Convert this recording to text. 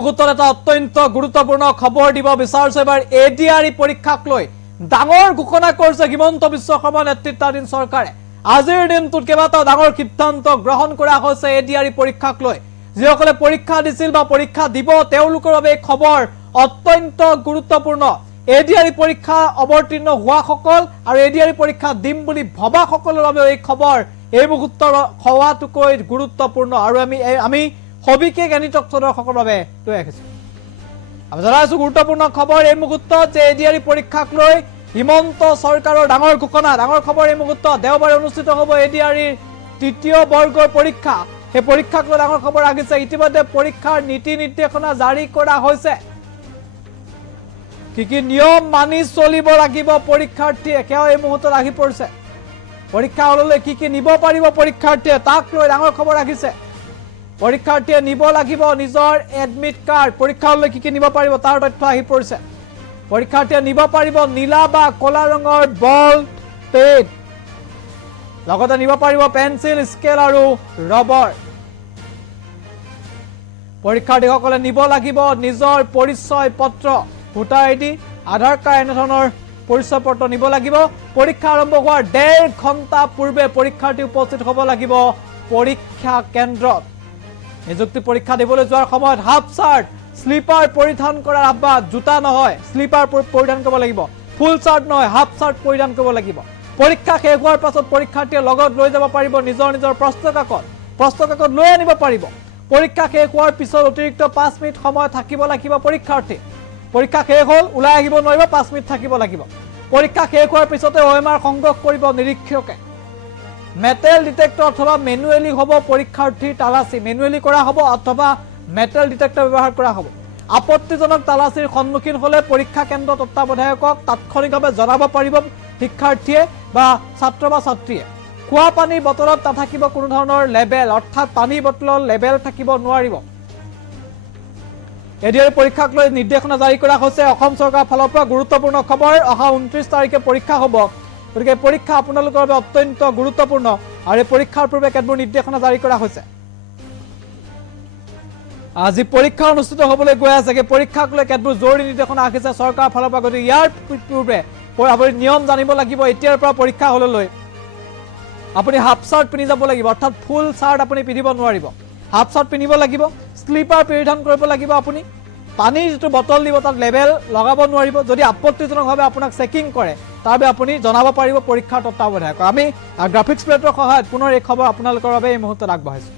এটা অত্যন্ত গুৰুত্বপূৰ্ণ খবৰ দিব বিচাৰিছো এবাৰ এডিআৰই পৰীক্ষাক লৈ ডাঙৰ ঘোষণা কৰিছে হিমন্ত বিশ্ব শৰ্মা নেতৃত্বাধীন চৰকাৰে আজিৰ দিনটোত কেইবাটাও ডাঙৰ সিদ্ধান্ত গ্ৰহণ কৰা হৈছে এডিআৰই পৰীক্ষাক লৈ যিসকলে পৰীক্ষা দিছিল বা পৰীক্ষা দিব তেওঁলোকৰ বাবে এই খবৰ অত্যন্ত গুৰুত্বপূৰ্ণ এডিআৰই পৰীক্ষা অৱতীৰ্ণ হোৱা সকল আৰু এডিআৰই পৰীক্ষা দিম বুলি ভবা সকলৰ বাবে এই খবৰ এই মুহূৰ্তৰ হোৱাটোকৈ গুৰুত্বপূৰ্ণ আৰু আমি হবিকে জ্ঞানীতক দৰ্শকৰ বাবে লৈ আহিছো আমি জনাইছো গুৰুত্বপূৰ্ণ খবৰ এই মুহূৰ্তত যে এডিআৰই পৰীক্ষাক লৈ হিমন্ত চৰকাৰৰ ডাঙৰ ঘোষণা ডাঙৰ খবৰ এই মুহূৰ্তত দেওবাৰে অনুষ্ঠিত হ'ব এডিআৰইৰ তৃতীয় বৰ্গৰ পৰীক্ষা এই পৰীক্ষাক লৈ ডাঙৰ খবৰ আহিছে ইতিমধ্যে পৰীক্ষাৰ নীতি নিৰ্দেশনা জাৰি কৰা হৈছে কি নিয়ম মানি চলিব লাগিব পৰীক্ষাৰ্থীয়ে কেও এই মুহূৰ্তত আহি পৰিছে পৰীক্ষা হললৈ কি নিব পাৰিব পৰীক্ষাৰ্থীয়ে তাক লৈ ডাঙৰ খবৰ আহিছে পৰীক্ষাৰ্থীয়ে নিব লাগিব নিজৰ এডমিট কাৰ্ড পৰীক্ষা হললৈ কি নিব পাৰিব তাৰ তথ্য আহি পৰিছে পৰীক্ষাৰ্থীয়ে নিব পাৰিব নীলা বা কলা ৰঙৰ বল পেন লগতে নিব পাৰিব পেন্সিল স্কেল আৰু ৰবৰ পৰীক্ষাৰ্থীসকলে নিব লাগিব নিজৰ পৰিচয় পত্ৰ ভোটাৰ আইডি আধাৰ কাৰ্ড এনেধৰণৰ পৰিচয় পত্ৰ নিব লাগিব পৰীক্ষা আৰম্ভ হোৱাৰ 1.5 ঘণ্টা পূৰ্বে পৰীক্ষাৰ্থী উপস্থিত হ'ব লাগিব পৰীক্ষা কেন্দ্ৰত নিযুক্তি পৰীক্ষা দিবলৈ যোৱাৰ সময়ত হাফ চাৰ্ট স্লিপাৰ পৰিধান কৰাৰ আহ্বান জোতা নহয় স্লিপাৰ পৰিধান কৰিব লাগিব ফুল চাৰ্ট নহয় হাফ চাৰ্ট পৰিধান কৰিব লাগিব পৰীক্ষা শেষ হোৱাৰ পাছত পৰীক্ষাৰ্থীয়ে লগত লৈ যাব পাৰিব নিজৰ প্ৰশ্ন কাকত লৈ আনিব পাৰিব পৰীক্ষা শেষ হোৱাৰ পিছত অতিৰিক্ত 5 মিনিট সময় থাকিব লাগিব পৰীক্ষাৰ্থী পৰীক্ষা শেষ হ'ল ওলাই আহিব নোৱাৰিব 5 মিনিট থাকিব লাগিব পৰীক্ষা শেষ হোৱাৰ পিছতে OMR সংগ্ৰহ কৰিব নিৰীক্ষকে মেটেল ডিটেক্টৰ অথবা ম্যানুয়ালি হ'ব পৰীক্ষাৰ্থীৰ তালাচী ম্যানুয়ালি কৰা হ'ব অথবা মেটেল ডিটেক্টৰ ব্যৱহাৰ কৰা হ'ব আপত্তিজনক তালাচীৰ সন্মুখীন হলে পৰীক্ষা কেন্দ্ৰ তত্ত্বাৱধায়কক তাৎক্ষণিকভাৱে জনাব পাৰিব শিক্ষাৰ্থীয়ে বা ছাত্ৰ বা ছাত্ৰীয়ে খোৱা পানীৰ বটলত নাথাকিব কোনো ধৰণৰ লেবেল অৰ্থাৎ পানীৰ বটলৰ লেবেল থাকিব নোৱাৰিব এডিআৰই পৰীক্ষাক লৈ নিৰ্দেশনা জাৰি কৰা হৈছে অসম চৰকাৰৰ ফালৰ পৰা গুৰুত্বপূৰ্ণ খবৰ অহা 29 তাৰিখে পৰীক্ষা হ'ব গতিকে পৰীক্ষা আপোনালোকৰ বাবে অত্যন্ত গুৰুত্বপূৰ্ণ আৰু এই পৰীক্ষাৰ পূৰ্বে কেতবোৰ নিৰ্দেশনা জাৰি কৰা হৈছে আজি পৰীক্ষা অনুষ্ঠিত হ'বলৈ গৈ আছে যে পৰীক্ষাক লৈ কেতবোৰ জৰুৰী নিৰ্দেশনা আহিছে চৰকাৰৰ ফালৰ পৰা গতিকে ইয়াৰ পূৰ্বে আপুনি নিয়ম জানিব লাগিব এতিয়াৰ পৰা পৰীক্ষা হললৈ আপুনি হাফ চাৰ্ট পিন্ধি যাব লাগিব অৰ্থাৎ ফুল চাৰ্ট আপুনি পিন্ধিব নোৱাৰিব হাফ চাৰ্ট পিন্ধিব লাগিব স্লিপাৰ পৰিধান কৰিব লাগিব আপুনি পানীৰ যেটো বটল দিব তাত লেবেল লগাব নোৱাৰিব যদি আপত্তিজনকভাৱে আপোনাক চেকিং কৰে তাৰবে আপুনি জনাব পাৰিব পৰীক্ষাৰ তত্ত্বাৱধায়কক আমি গ্ৰাফিক্স প্লেটৰ সহায়ত পুনৰ এই খবৰ আপোনালোকৰ বাবে এই মুহূৰ্তত আগবঢ়াইছো